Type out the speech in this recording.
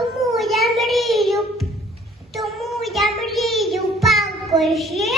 Тому я мрію, тому я мрію палкою жити.